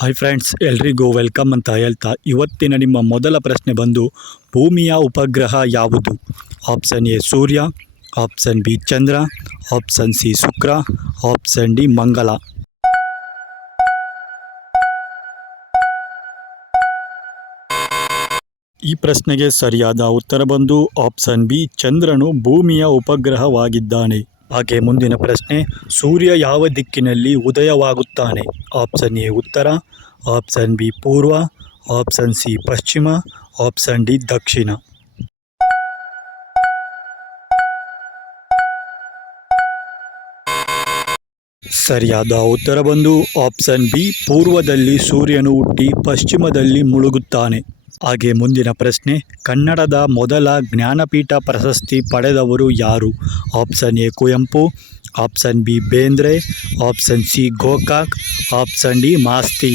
Hi friends, ಎಲ್ರಿಗೂ welcome ಅಂತ ಹೇಳ್ತಾ ಇವತ್ತಿನ ನಿಮ್ಮ ಮೊದಲ ಪ್ರಶ್ನೆ ಬಂದು ಭೂಮಿಯ ಉಪಗ್ರಹ ಯಾವುದು? Option A Surya, option B Chandra, option C Shukra, option D ಮಂಗಲ. ಈ ಪ್ರಶ್ನೆಗೆ ಸರಿಯಾದ ಉತ್ತರ ಬಂದು ಆಪ್ಷನ್ ಬಿ ಚಂದ್ರನು ಭೂಮಿಯ ಉಪಗ್ರಹವಾಗಿದ್ದಾನೆ. ಹಾಗೆ ಮುಂದಿನ ಪ್ರಶ್ನೆ, ಸೂರ್ಯ ಯಾವ ದಿಕ್ಕಿನಲ್ಲಿ ಉದಯವಾಗುತ್ತಾನೆ? ಆಪ್ಷನ್ ಎ ಉತ್ತರ, ಆಪ್ಷನ್ ಬಿ ಪೂರ್ವ, ಆಪ್ಷನ್ ಸಿ ಪಶ್ಚಿಮ, ಆಪ್ಷನ್ ಡಿ ದಕ್ಷಿಣ. ಸರಿಯಾದ ಉತ್ತರ ಬಂದು ಆಪ್ಷನ್ ಬಿ ಪೂರ್ವದಲ್ಲಿ ಸೂರ್ಯನು ಹುಟ್ಟಿ ಪಶ್ಚಿಮದಲ್ಲಿ ಮುಳುಗುತ್ತಾನೆ. ಹಾಗೆ ಮುಂದಿನ ಪ್ರಶ್ನೆ, ಕನ್ನಡದ ಮೊದಲ ಜ್ಞಾನಪೀಠ ಪ್ರಶಸ್ತಿ ಪಡೆದವರು ಯಾರು? Option A Kuvempu, option B Bendre, option C Gokak, option D Masti.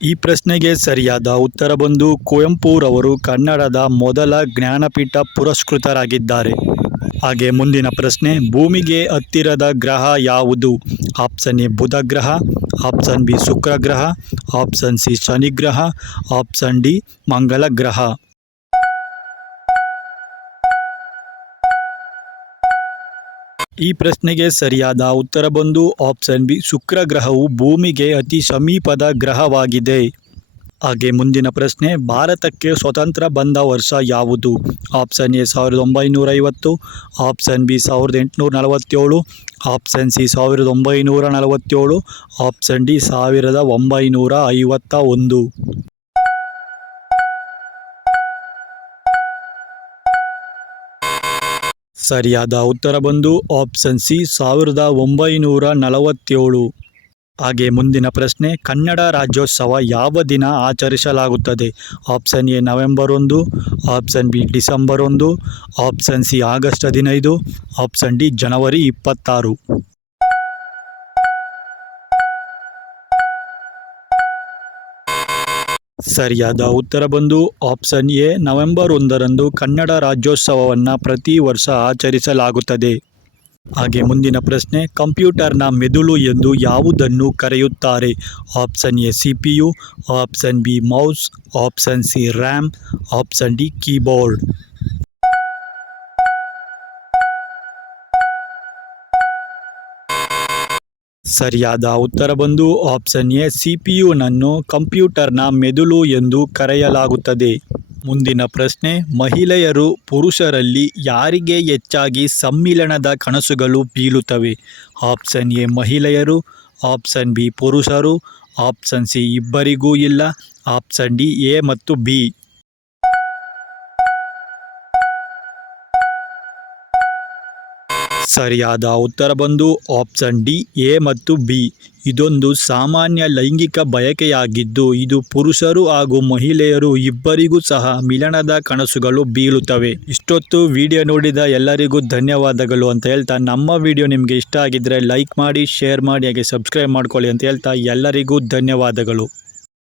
ಈ ಪ್ರಶ್ನೆಗೆ ಸರಿಯಾದ ಉತ್ತರ ಬಂದು ಕುವೆಂಪುರವರು ಕನ್ನಡದ ಮೊದಲ ಜ್ಞಾನಪೀಠ ಪುರಸ್ಕೃತರಾಗಿದ್ದಾರೆ. ಹಾಗೆ ಮುಂದಿನ ಪ್ರಶ್ನೆ, ಭೂಮಿಗೆ ಹತ್ತಿರದ ಗ್ರಹ ಯಾವುದು? ಆಪ್ಷನ್ ಎ ಬುಧ ಗ್ರಹ, ಆಪ್ಷನ್ ಬಿ ಶುಕ್ರ ಗ್ರಹ, ಆಪ್ಷನ್ ಸಿ ಶನಿ ಗ್ರಹ, ಆಪ್ಷನ್ ಡಿ ಮಂಗಳ ಗ್ರಹ. ಈ ಪ್ರಶ್ನೆಗೆ ಸರಿಯಾದ ಉತ್ತರ ಬಂದು ಆಪ್ಷನ್ ಬಿ ಶುಕ್ರ ಗ್ರಹವು ಭೂಮಿಗೆ ಅತಿ ಸಮೀಪದ ಗ್ರಹವಾಗಿದೆ. ಹಾಗೆ ಮುಂದಿನ ಪ್ರಶ್ನೆ, ಭಾರತಕ್ಕೆ ಸ್ವತಂತ್ರ ಬಂದ ವರ್ಷ ಯಾವುದು? Option A 1950, option B 1847, option C 1947, option D 1951. ಸರಿಯಾದ ಉತ್ತರ ಬಂದು ಆಪ್ಷನ್ ಸಿ 1947. ಹಾಗೆ ಮುಂದಿನ ಪ್ರಶ್ನೆ, ಕನ್ನಡ ರಾಜ್ಯೋತ್ಸವ ಯಾವ ದಿನ ಆಚರಿಸಲಾಗುತ್ತದೆ? Option A November 1, option B December 1, option C August 15, option D ಜನವರಿ 26. ಸರಿಯಾದ ಉತ್ತರ ಬಂದು ಆಪ್ಷನ್ ಎ ನವೆಂಬರ್ 1ರಂದು ಕನ್ನಡ ರಾಜ್ಯೋತ್ಸವವನ್ನು ಪ್ರತಿ ವರ್ಷ ಆಚರಿಸಲಾಗುತ್ತದೆ. ಹಾಗೆ ಮುಂದಿನ ಪ್ರಶ್ನೆ, ಕಂಪ್ಯೂಟರ್ನ ಮೆದುಳು ಎಂದು ಯಾವುದನ್ನು ಕರೆಯುತ್ತಾರೆ? Option A CPU, option B mouse, option C RAM, option D keyboard. ಸರಿಯಾದ ಉತ್ತರ ಬಂದು ಆಪ್ಷನ್ ಎ CPUನನ್ನು ಕಂಪ್ಯೂಟರ್ನ ಮೆದುಳು ಎಂದು ಕರೆಯಲಾಗುತ್ತದೆ. ಮುಂದಿನ ಪ್ರಶ್ನೆ, ಮಹಿಳೆಯರು ಪುರುಷರಲ್ಲಿ ಯಾರಿಗೆ ಹೆಚ್ಚಾಗಿ ಸಮ್ಮಿಲನದ ಕನಸುಗಳು ಬೀಳುತ್ತವೆ? ಆಪ್ಷನ್ ಎ ಮಹಿಳೆಯರು, ಆಪ್ಷನ್ ಬಿ ಪುರುಷರು, ಆಪ್ಷನ್ ಸಿ ಇಬ್ಬರಿಗೂ ಇಲ್ಲ, ಆಪ್ಷನ್ ಡಿ ಎ ಮತ್ತು ಬಿ. ಸರಿಯಾದ ಉತ್ತರ ಬಂದು ಆಪ್ಷನ್ ಡಿ ಎ ಮತ್ತು ಬಿ. ಇದೊಂದು ಸಾಮಾನ್ಯ ಲೈಂಗಿಕ ಬಯಕೆಯಾಗಿದ್ದು ಇದು ಪುರುಷರು ಹಾಗೂ ಮಹಿಳೆಯರು ಇಬ್ಬರಿಗೂ ಸಹ ಮಿಲನದ ಕನಸುಗಳು ಬೀಳುತ್ತವೆ. ಇಷ್ಟೊತ್ತು ವಿಡಿಯೋ ನೋಡಿದ ಎಲ್ಲರಿಗೂ ಧನ್ಯವಾದಗಳು ಅಂತ ಹೇಳ್ತಾ, ನಮ್ಮ ವಿಡಿಯೋ ನಿಮಗೆ ಇಷ್ಟ ಆಗಿದ್ದರೆ ಲೈಕ್ ಮಾಡಿ, ಶೇರ್ ಮಾಡಿ, ಹಾಗೆ ಸಬ್ಸ್ಕ್ರೈಬ್ ಮಾಡ್ಕೊಳ್ಳಿ ಅಂತ ಹೇಳ್ತಾ ಎಲ್ಲರಿಗೂ ಧನ್ಯವಾದಗಳು.